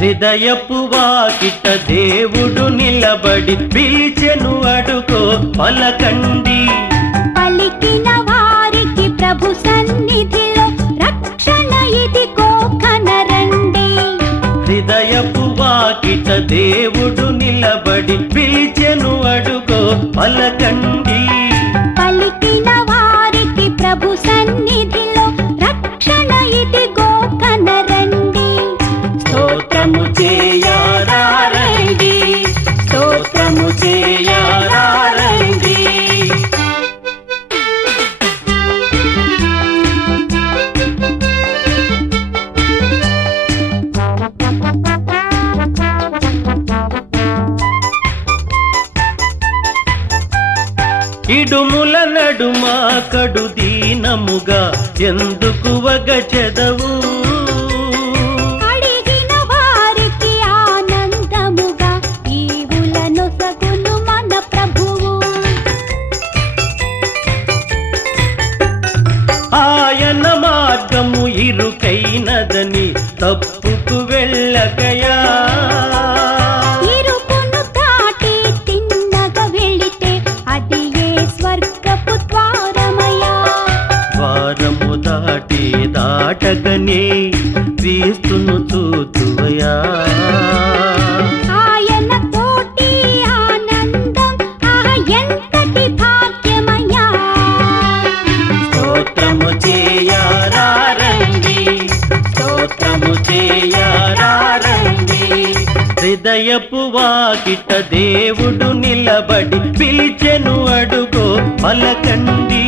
హృదయపు వాకిట దేవుడు నిలబడి పిలిచెను అడుగో పలకండి. పలికిన వారికి ప్రభు సన్నిధిలో రక్షణ ఇదిగో కనరండి. హృదయపు వాకిట దేవుడు నిలబడి పిలిచెను అడుగో పలకండి. పలికిన వారికి ప్రభు సన్నిధిలో రక్షణ ఇదిగో కనరండి. స్తోత్రము చేయారారండి, స్తోత్రము చేయారారండి. ఇడుముల నడుమ కడు దీనముగా ఎందుకు వగచెదవు? అడిగిన వారికి ఆనందముగా ఈవులను సగును మన ప్రభువు. ఆయన మార్గము ఇరుకైనదని తప్పుకు వెళ్ళకయా. ఇరుకును దాటి తిన్నగా వెళితే అది ఏ స్వర్గపు ద్వారమయ్యా. ద్వారము దాటి దాటగనే క్రీస్తును చూతువయా. ఆయన తోటి ఆనందం ఎంతటి భాగ్యమయ్యా. స్తోత్రము చేయారారండి, స్తోత్రము చేయారారండి. హృదయపు వాకిట దేవుడు నిలబడి పిలిచెను అడుగో పలకండి.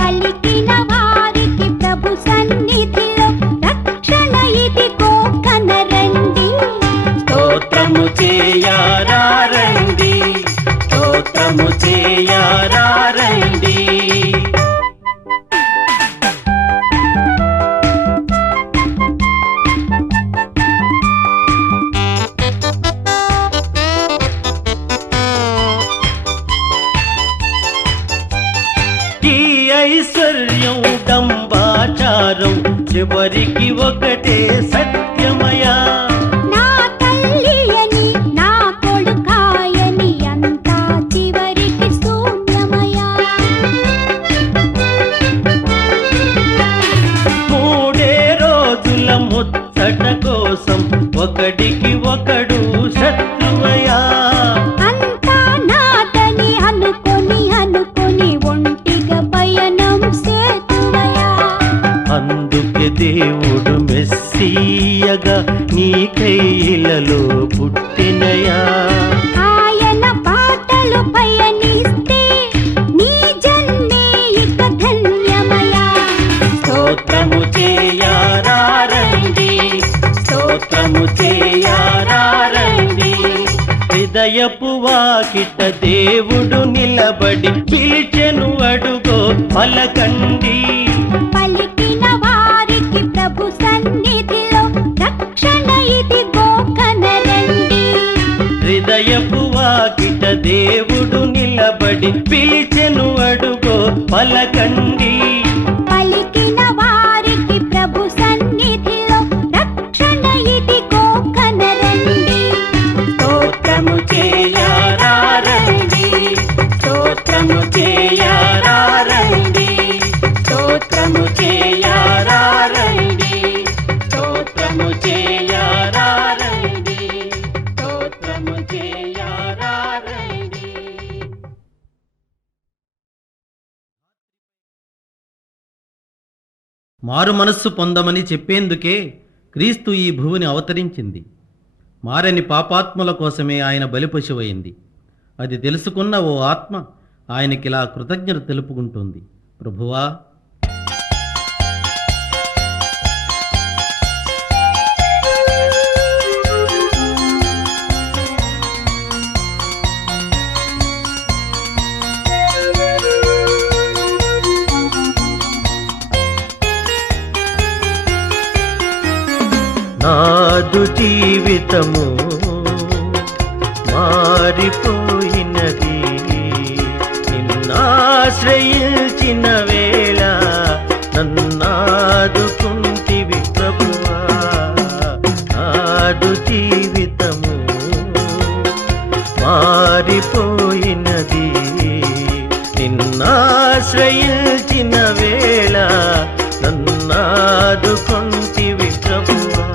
పలికిన వారికి ప్రభు సన్నిధిలో రక్షణ ఇదిగో కనరండి. స్తోత్రము చేయారారండి, స్తోత్రము చేయారారండి. ఈ ఐశ్వర్యం డంబాచారం చివరికి ఒకటే సత్యమయా. నా తల్లి అని నా కొడుకాయని అంతా చివరికి శూన్యమయ్యా. మూడే రోజుల ముచ్చట కోసం ఒకడికి ఒకడు శత్రువయా. అంతా నాదని అనుకొని ఒంటిగా పయనం సేతువయ్యా. అందుకే దేవుడు మెస్సీయగా నీ కైలలో పుట్టినయా. ఆయన బాటలు పయనిస్తే నీ జన్మే ఇక ధన్యమయ్యా. స్తోత్రము చేయారారండి, స్తోత్రము చేయారారండి. హృదయపు వాకిట దేవుడు నిలబడి పిలిచెను అడుగో పలకండి. పలికిన వారికి ప్రభు సన్నిధిలో రక్షణ ఇదిగో కనరండి. హృదయపు వాకిట దేవుడు నిలబడి పిలిచెను అడుగో పలకండి. పలికిన వారికి ప్రభు సన్నిధిలో రక్షణ ఇదిగో కనరండి. స్తోత్రము చేయారారండి, స్తోత్రము చేయారారండి, స్తోత్రము చేయారారండి, స్తోత్రము చేయారారండి, స్తోత్రము చేయారారండి. మారు మనస్సు పొందమని చెప్పేందుకే క్రీస్తు ఈ భూమిని అవతరించింది. మారని పాపాత్ముల కోసమే ఆయన బలిపశువైంది. అది తెలుసుకున్న ఓ ఆత్మ ఆయనకిలా కృతజ్ఞత తెలుపుకుంటుంది. ప్రభువా, నాదు జీవితము మారిపోయినది, నిన్నాశ్రయించిన వేళ నన్నాదుకుంటివి ప్రభువా. నా నాదు జీవితము మారిపోయినది. నిన్నాశ్రయించిన వేళ నన్నాదుకొంటివి ప్రభువా.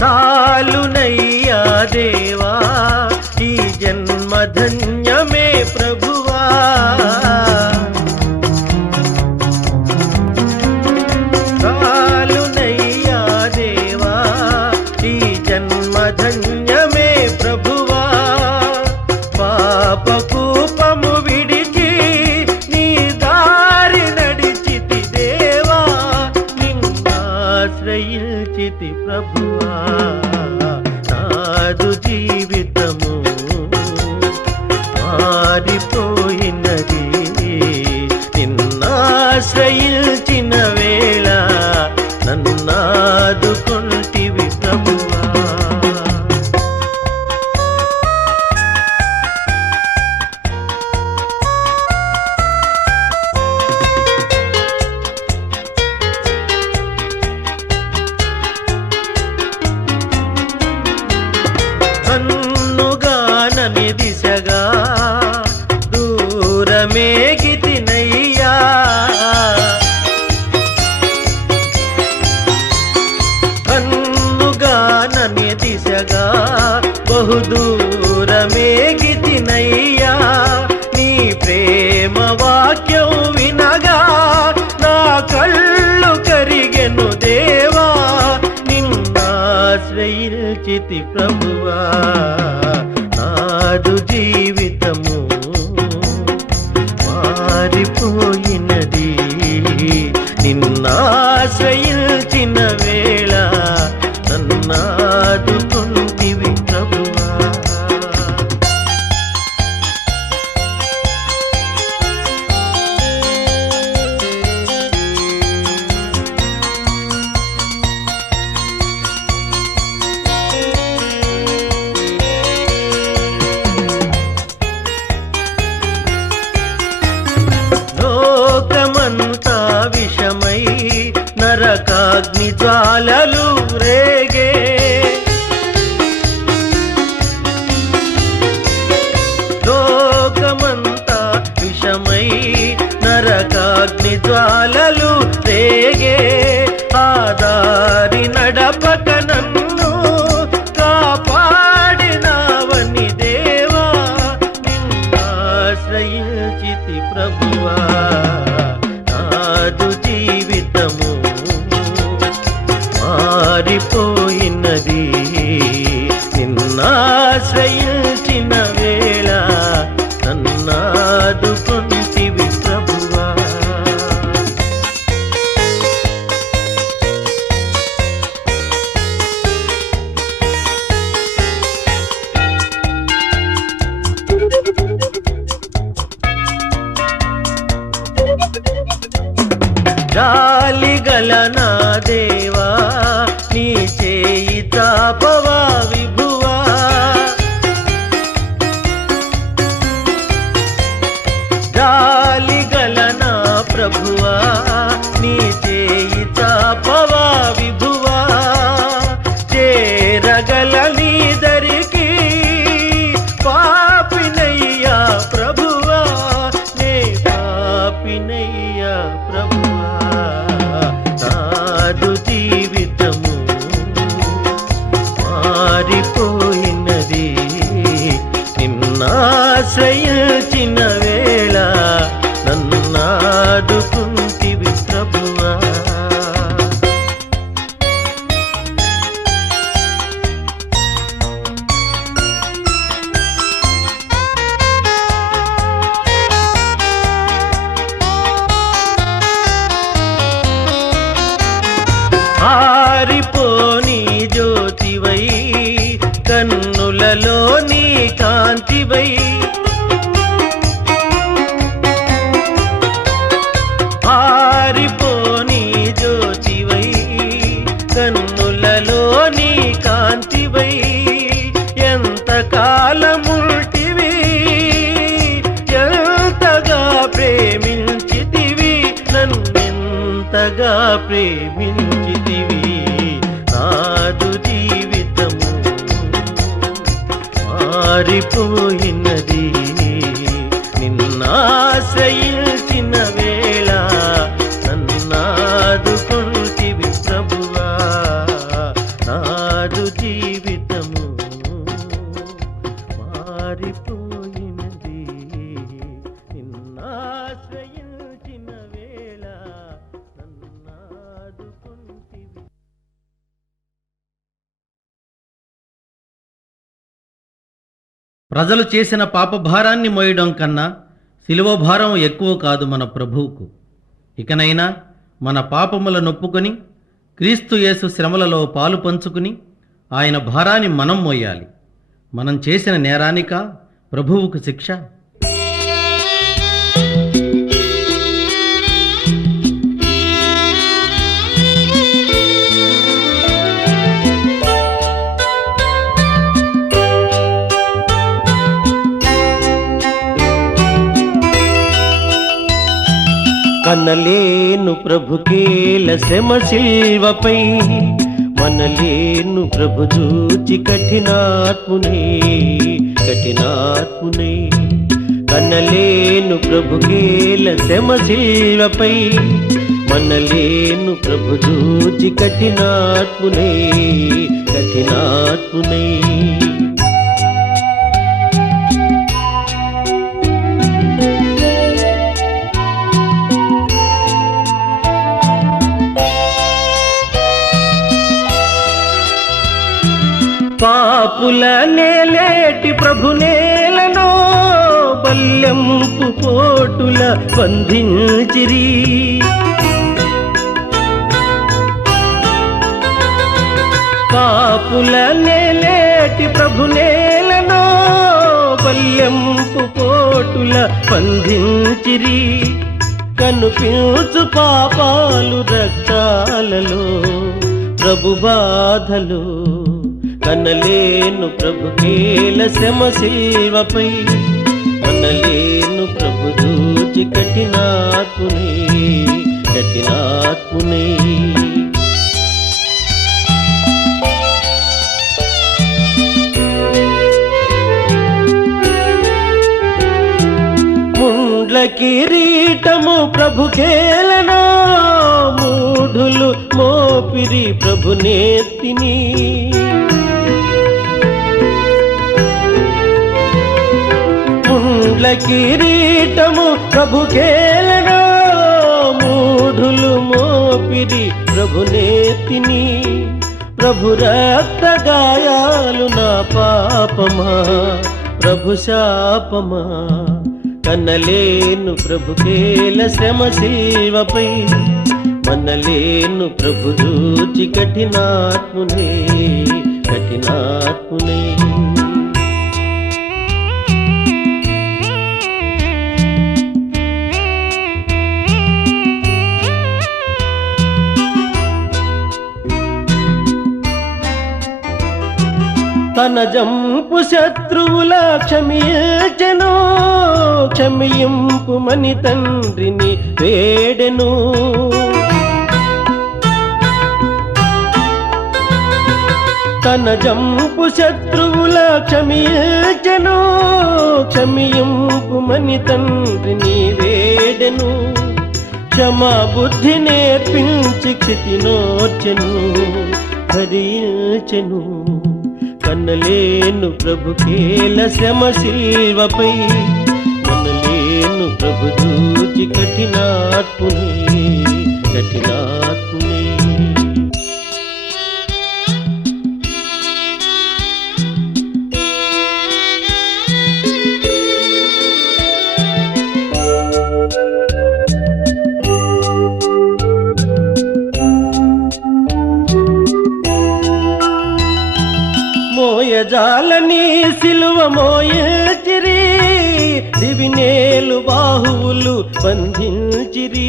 చాలునయ్యా దేవా ఈ జన్మ ధన్యమే ప్రభువా. చాలునయ్యా దేవా ఈ జన్మ ధన్యమే ప్రభువా. పాపకూపము విడిచి నీ దారి నడిచితి దేవా, నిన్నాశ్రయించితి ప్రభువా. నాదు జీవితము మారిపోయినది. నిన్నాశ్రయించిన వేళ నన్నాదుకొంటివి ప్రభువా. కన్నుగానని దిశగా దూరమేగితినయ్యా. కన్నుగానని దిశగా బహుదూరమేగితినయ్యా. నీ ప్రేమ వాక్యం వినగా నా కళ్ళు కరిగెను దేవా, నిన్నాశ్రయించితి ప్రభువా. నాదు జీవితము మారిపోయినది. నిన్నాశ్రయించిన వేళ నన్నాదుకొంటివి ప్రభువా. లోకమంతా విషమై నరకాగ్ని జ్వాలలు రేగే. లోకమంతా విషమై నరకాగ్ని జ్వాలలు రేగే. ఆదారి నడపక నన్ను కాపాడినావని దేవా, నిన్నాశ్రయించితి ప్రభువా. నాదు జీవితము మారిపోయినది. నిన్నాశ్రయించిన వేళ నన్నాదుకొంటివి ప్రభువా. జాలిగల నా దేవా నీ చేయి చాపవా విభువా. జాలిగల నా ప్రభువా నీ చేయి చాపవా విభువా. చేరగల నీ దరికి పాపినయ్యా ప్రభువా, నే పాపినయ్యా ప్రభువా. నాదు జీవితము మారిపో ప్రేమించితివి నాదు జీవితము మారిపోయినది నిన్నాశ్రయించిన వేళ నన్నాదుకొంటివి ప్రభువా నాదు జీవితము మారిపోయినది నిన్నాశ్రయించిన వేళ నన్నాదుకొంటివి. ప్రజలు చేసిన పాపభారాన్ని మోయడం కన్నా శిలువ భారం ఎక్కువ కాదు మన ప్రభువుకు. ఇకనైనా మన పాపముల నొప్పుకొని క్రీస్తు యేసు శ్రమలలో పాలు పంచుకుని ఆయన భారాన్ని మనం మోయాలి. మనం చేసిన నేరానిక ప్రభువుకు శిక్ష? కనలేను ప్రభుకేల శ్రమ శిల్వపై మనలేను ప్రభు చూచి కఠినాత్మునే కనలేను ప్రభుకేల శ్రమ శిల్వపై మనలేను ప్రభు చూచి కఠినాత్మునే పాపుల నేలేటి ప్రభు నేలను బల్యంపు పోటుల బంధించిరి పాపుల నేలేటి ప్రభు నేలను బల్యంపు పోటుల బంధించిరి కనుపించు పాపాలు రక్తాలలో ప్రభు బాధలు కనలేను ప్రభుకేల శ్రమ శిల్వపై మనలేను ప్రభు చూచి కఠినాత్మునే ముండ్ల కిరీటము ప్రభుకేలనో మూఢులు మోపిరి ప్రభు నేత్తిని ముండ్ల కిరీటము ప్రభుకేలనో మూఢులు మోపిరి ప్రభు నేత్తిని ప్రభు రక్త గాయాలు నా పాపమా ప్రభు శాపమా కనలేను ప్రభుకేల శ్రమ శిల్వపై మనలేను ప్రభు చూచి కఠినాత్మునే తన జంపు శత్రువుల క్షమింపుమని తండ్రిని వేడెను తన జంపు శత్రువుల క్షమింపుమని తండ్రిని వేడెను క్షమా బుద్ధి నేర్పించి క్షితినోర్చెను భరించెను కనలేను ప్రభుకేల శ్రమ శిల్వపై మనలేను ప్రభు చూచి కఠినాత్మునే మోయజాలని సిలువ మోయచిరి దివినేలు బాహువులు బంధించిరి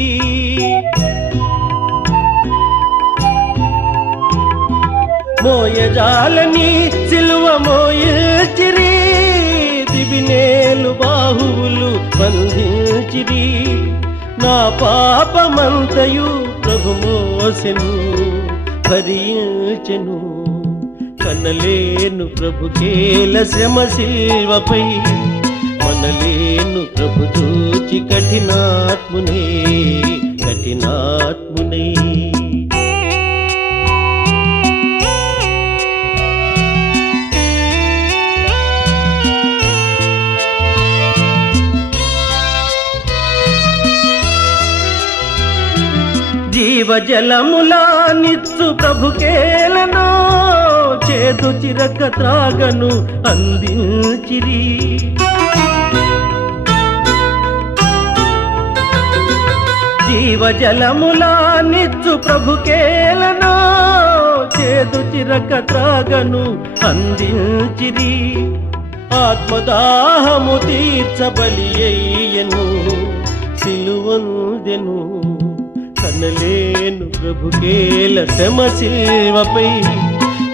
మోయజాలని సిలువ మోయచిరి దివినేలు బాహువులు బంధించిరి నా పాపమంతయు ప్రభు మోసెను భరించెను. కనలేను ప్రభుకేల శ్రమ శిల్వపై, మనలేను ప్రభు చూచి కఠినాత్మునే కఠినాత్మునే. జీవజలములా నిత్సు ప్రభుకేలను, చేదు చిరక త్రాగను అందించిరి. జీవజలములా నిత్సు ప్రభుకేలను, చేదు చిరక త్రాగను అందించిరి. ఆత్మదాహము తీర్చబలి అయ్యను, సిలువందెను. కనలేను ప్రభుకేల శ్రమ శిల్వపై,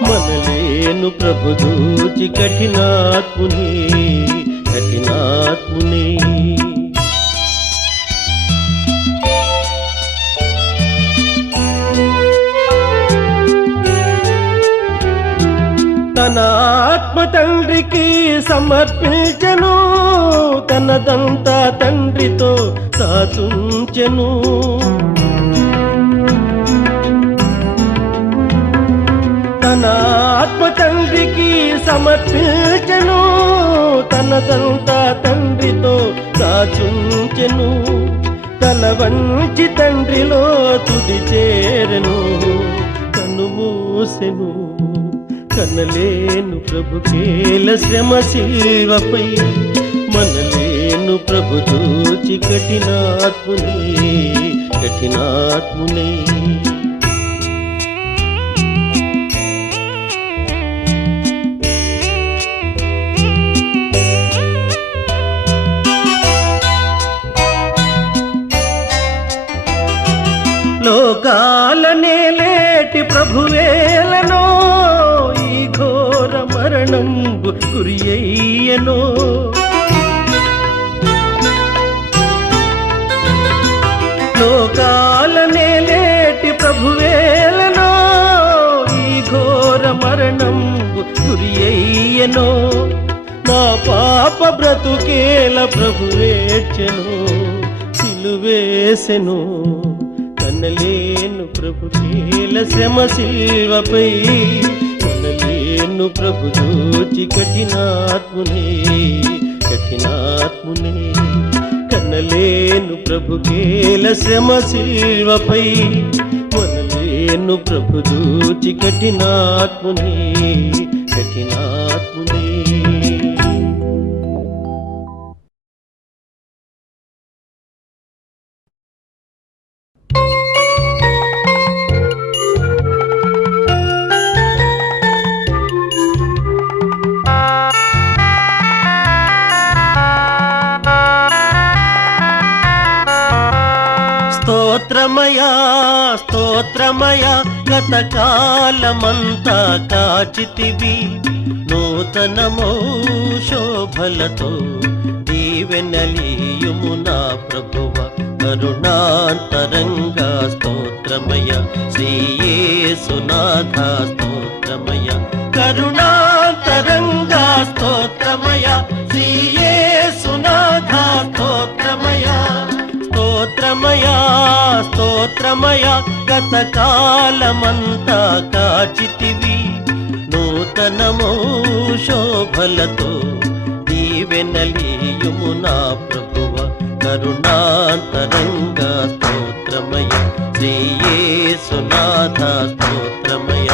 మనలేను ప్రభు చూచి కఠినాత్మునే కఠినాత్మునే. తన ఆత్మ తండ్రికి సమర్పించెను, తనదంతా తండ్రితో సాతుంచెను. తన ఆత్మ తండ్రికి సమర్పించెను, తనదంతా తండ్రితో దాచుంచెను. తల వంచి తండ్రిలో తుది చేరెను, కనుమూసెను. కనలేను ప్రభుకేల శ్రమ శిల్వపై, మనలేను ప్రభు చూచి కఠినాత్మునే కఠినాత్మునే. లోకాలనే లేటి ప్రభువేలనో, ఈ ఘోర మరణంబు గురి అయ్యెనో. లోకాలనే లేటి ప్రభువేలనో, ఈ ఘోర మరణంబు గురి అయ్యెనో. నా పాప బ్రతుకేల ప్రభువేర్చెను, సిలువేసెను. కనలేను ప్రభుకేల శ్రమ శిల్వపై, మనలేను ప్రభు చూచి కఠినాత్మునే కఠినాత్మునే. కనలేను ప్రభుకేల శ్రమ శిల్వపై, మనలేను ప్రభు చూచి కఠినాత్మునే కఠినాత్మునే. స్తోత్రమయా స్తోత్రమయా, గతకాలమంతా కాచితివి. నూతనమో శోభలతో దీవెనలీయుము నా ప్రభువ. కరుణాంతరంగా స్తోత్రమయ, శ్రీయేసునాథ స్తోత్రమయ. కరుణాంతరంగా స్తోత్రమయ, శ్రీయేసునాథ స్తోత్రమయ. స్తోత్రమయ స్తోత్రమయ, గతకాలమంతా కాచితివి. నూతనమో శోభలతో దీవెనలీయుము నా ప్రభువ. కరుణాంతరంగా స్తోత్రమయ, శ్రీయేసునాథ స్తోత్రమయ.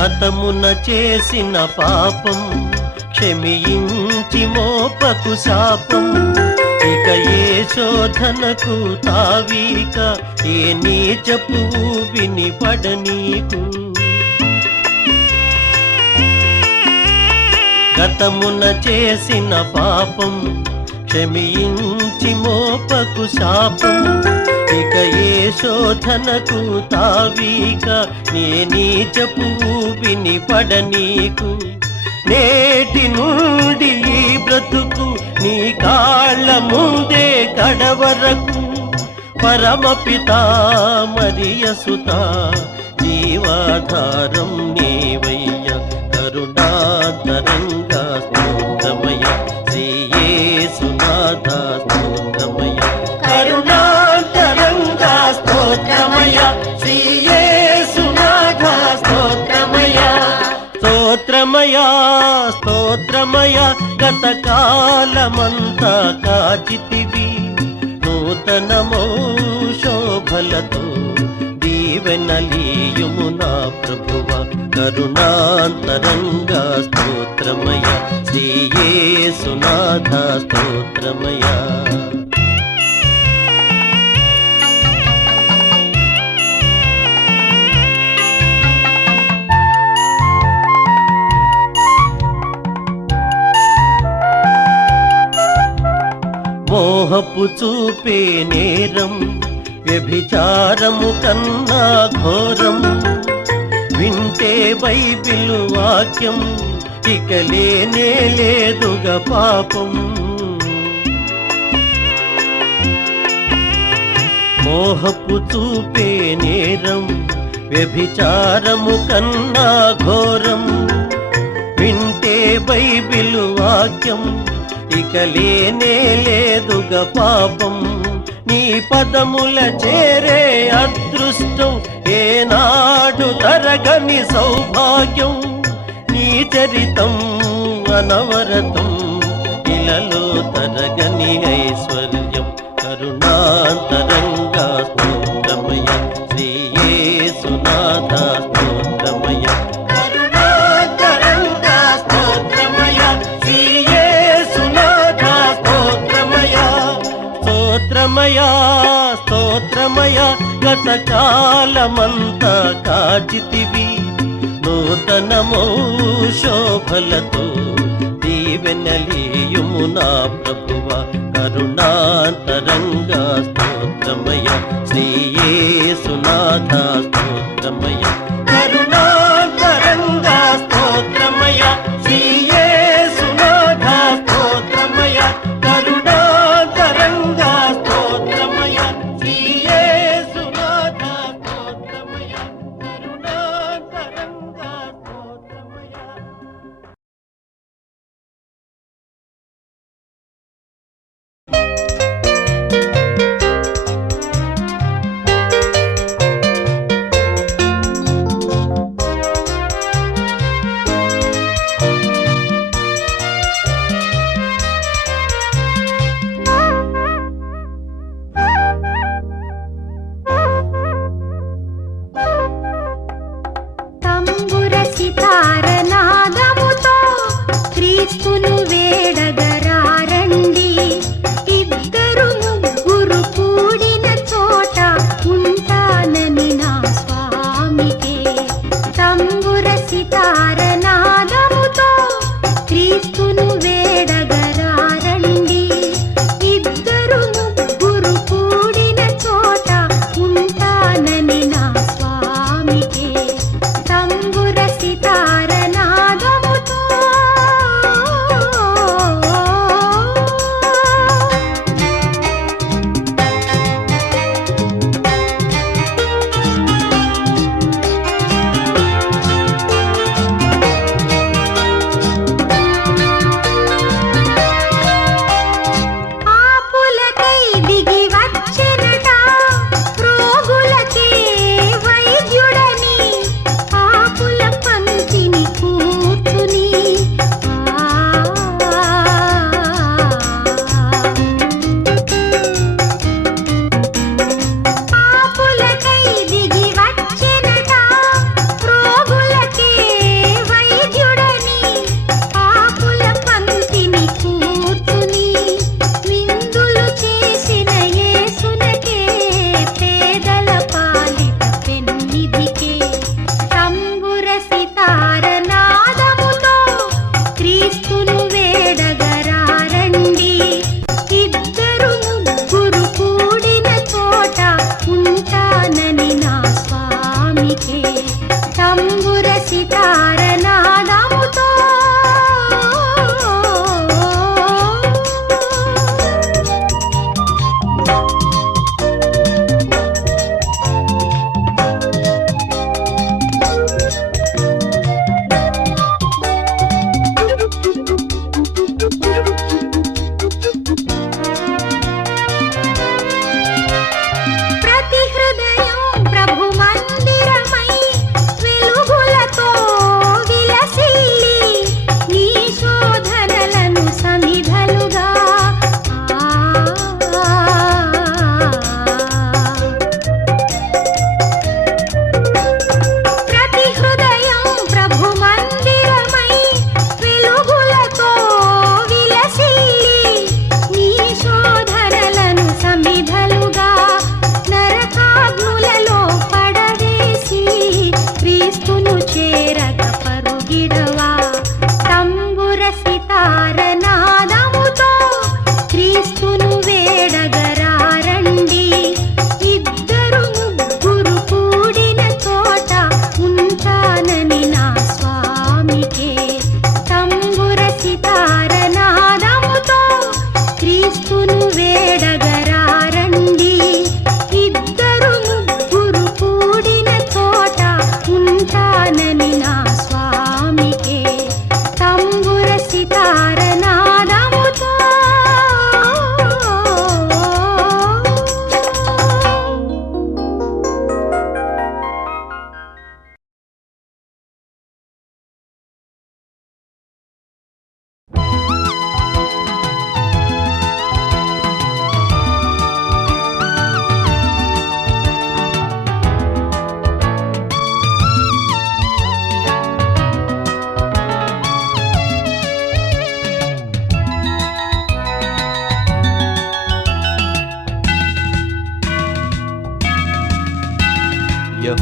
గతమున చేసిన పాపం క్షమించి మోపకు శాపం. ఇక ఏ శోధనకు తావీక, ఏ నీచపు విని పడనీకు. గతమున చేసిన పాపం క్షమించి మోపకు శాపం. ఇక ఏ శోధనకు తావీక నీ నీచపు ఊపిని పడనీకు నేటి నుండి ఈ బ్రతుకు నీ కాళ్ళ ముందే కడవరకు పరమపితా మరియసుత జీవాధారం నీవయ్య కరుణాతరంగా స్తోత్రమయ శ్రీ యేసునాథ స్తోత్రమయ కరుణాతరంగా స్తోత్రమయ శ్రీ యేసునాథ స్తోత్రమయ స్తోత్రమయ స్తోత్రమయ గత కాలమంతా కాచితివి నూతనమో శోభలతో దీవెనలీయుము నా ప్రభువ కరుణాంతరంగా స్తోత్రమయ శ్రీ యేసునాథ స్తోత్రమయ మోహపు చూపే నేరం వ్యభిచారము కన్నా ఘోరం వింటే బైబిలు వాక్యం ఇక లేనే లేదుగా పాపం మోహపు చూపే నేరం వ్యభిచారము కన్నా ఘోరం వింటే బైబిలు వాక్యం ఇక లేనే లేదుగా పాపం నీ పదముల చేరే అదృష్టం ఏనాడు తరగని సౌభాగ్యం నీ చరితం అనవరతం ఇలలో తరగని ఐశ్వర్యం కరుణాంతరంగా స్తోత్రమయ శ్రీ యేసునాథ స్తోత్రమయ కరుణాంతరంగా స్తోత్రమయ శ్రీ యేసునాథ స్తోత్రమయ స్తోత్రమయ స్తోత్రమయ గత కాలమంతా కాచితివి నూతనమో శోభలతో దీవెనలీయుము నా ప్రభువ కరుణాంతరంగా స్తోత్రమయ శ్రీ యేసునాథ స్తోత్రమయ కరుణాంతరంగా స్తోత్రమయ శ్రీ యేసునాథ స్తోత్రమయ కరుణాంతరంగా స్తోత్రమయ శ్రీ యేసునాథ స్తోత్రమయ కరుణాంతరంగా స్తోత్రమయ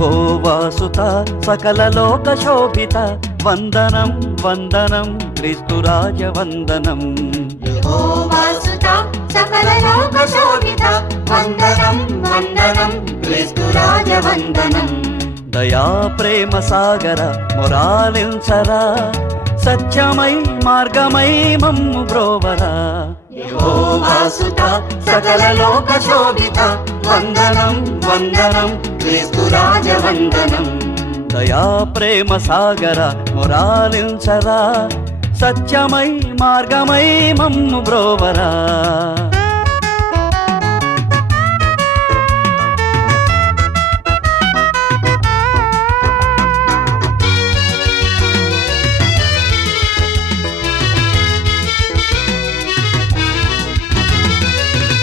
యెహోవాసుత సకల లోక శోభిత వందనం వందనం క్రీస్తురాజ వందనం యెహోవాసుత సకల లోక శోభిత వందనం వందనం క్రీస్తురాజ వందనం దయా ప్రేమ సాగర మొరాలించరా సత్యమై మార్గమై మమ్ము బ్రోవరా యెహోవాసుత సకల లోక శోభిత వందనం వందనం క్రీస్తురాజ వందనం దయా ప్రేమ సాగర మొరాలించరా సత్యమై మార్గమై మమ్ము బ్రోవరా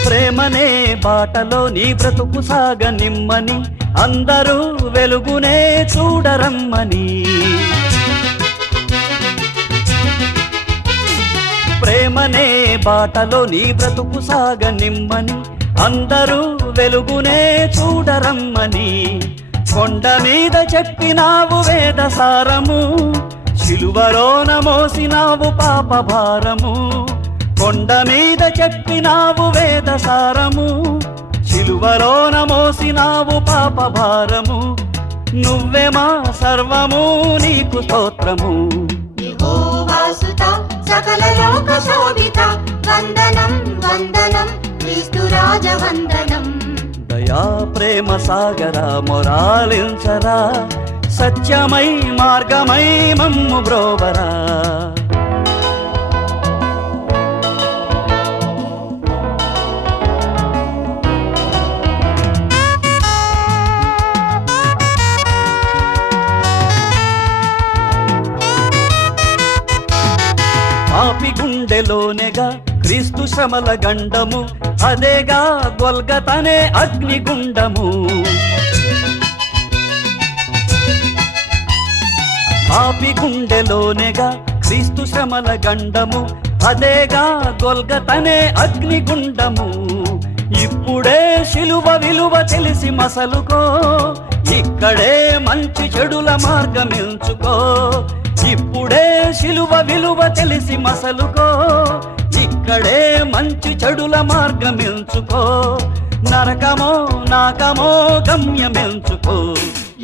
ప్రేమనే బాటలో నీ బ్రతుకు సాగనిమ్మని అందరూ వెలుగునే చూడరమ్మని ప్రేమనే బాటలో నీ బ్రతుకు సాగనిమ్మని అందరూ వెలుగునే చూడరమ్మని కొండ మీద చెప్పినావు వేద సారము శిలువలోన మోసినావు పాప భారము కొండ మీద చెప్పినావు వేద సారము శిలువలోన మోసినావు పాప భారము నువ్వే మా సర్వము నీకు స్తోత్రము యెహోవాసుత సకల లోక శోభిత వందనం వందనం క్రీస్తురాజ వందనం దయా ప్రేమ సాగర మొరాలించరా సత్యమై మార్గమై మమ్ము బ్రోవరా పాపి గుండెలోనేగా క్రీస్తు శ్రమల గండము అదేగా గొల్గతనే అగ్నిగుండము పాపి గుండెలోనేగా క్రీస్తు శ్రమల గండము అదేగా గొల్గతనే అగ్నిగుండము ఇప్పుడే శిలువ విలువ తెలిసి మసలుకో ఇక్కడే మంచి చెడుల మార్గం ఎంచుకో ఇప్పుడే శిలువ విలువ తెలిసి మసలుకో ఇక్కడే మంచి చెడుల మార్గం ఎంచుకో నరకమో నాకమో గమ్యమెంచుకో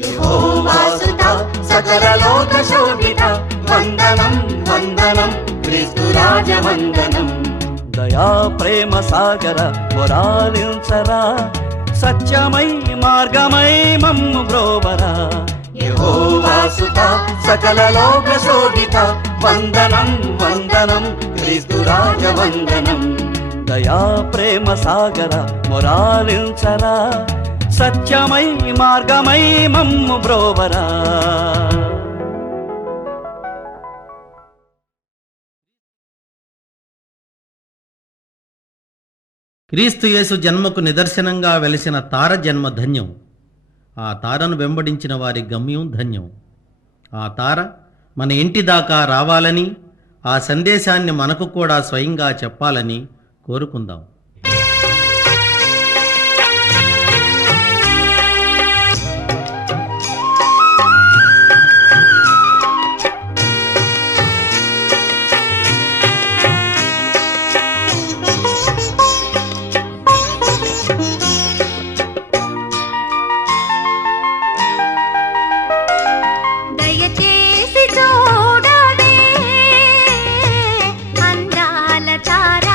యెహోవాసుత సకల లోక శోభిత వందనం వందనం క్రీస్తురాజ వందనం దయా ప్రేమ సాగర మొరాలించరా సత్యమై మార్గమై మమ్ము బ్రోవరా యెహోవాసుత సకల లోక శోభిత వందనం వందనం క్రీస్తురాజ వందనం దయా ప్రేమ సాగర మొరాలించరా సత్యమై మార్గమై మమ్ము బ్రోవరా క్రీస్తు యేసు జన్మకు నిదర్శనంగా వెలిసిన తార జన్మ ధన్యం. ఆ తారను వెంబడించిన వారి గమ్యం ధన్యం. ఆ తార మన ఇంటి దాకా రావాలని, ఆ సందేశాన్ని మనకు కూడా స్వయంగా చెప్పాలని కోరుకుందాం. దయచేసి చూడవే అందాల తార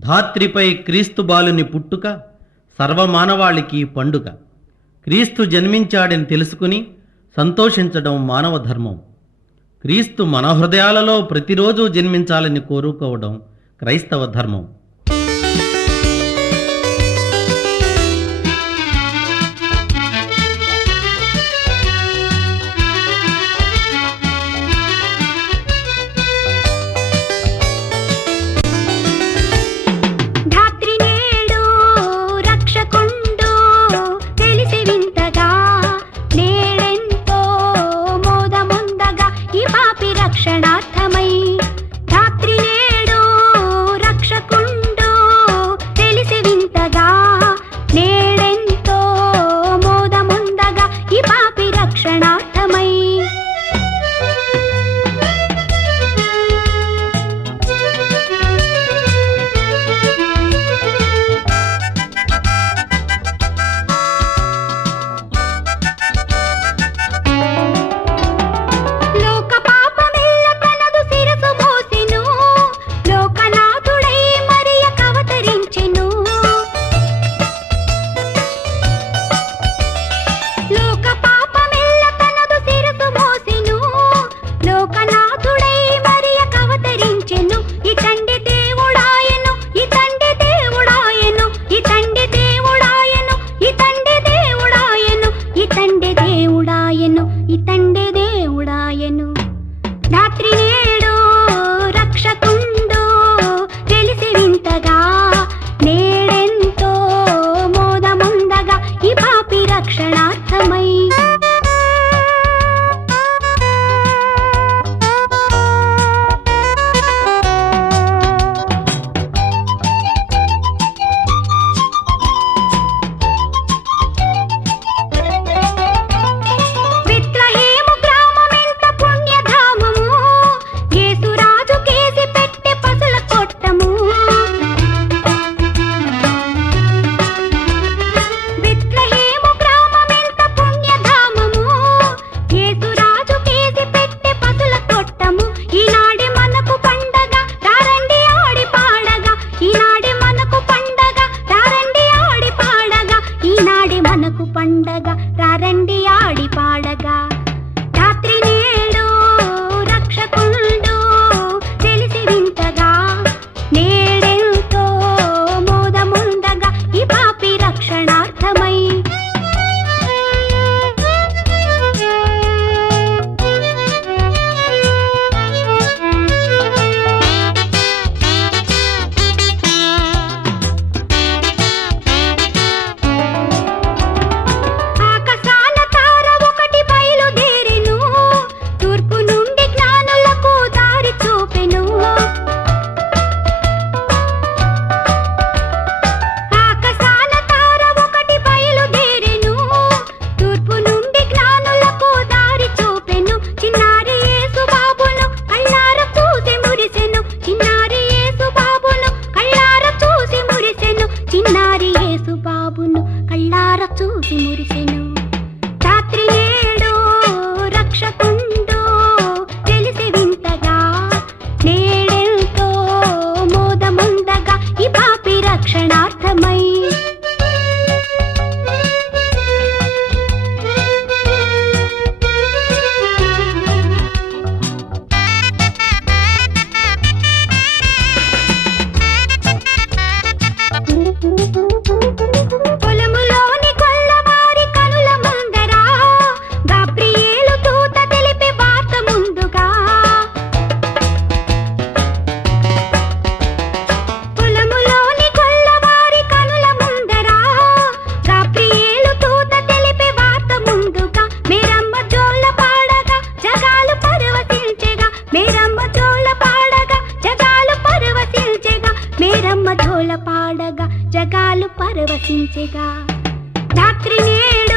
ధాత్రిపై క్రీస్తు బాలుని పుట్టుక సర్వమానవాళికి పండుగ. క్రీస్తు జన్మించాడని తెలుసుకుని సంతోషించడం మానవ ధర్మం. క్రీస్తు మన హృదయాలలో ప్రతిరోజు జన్మించాలని కోరుకోవడం క్రైస్తవ ధర్మం. పాడగా జగాలు పరవశించెగా రాత్రి నేడు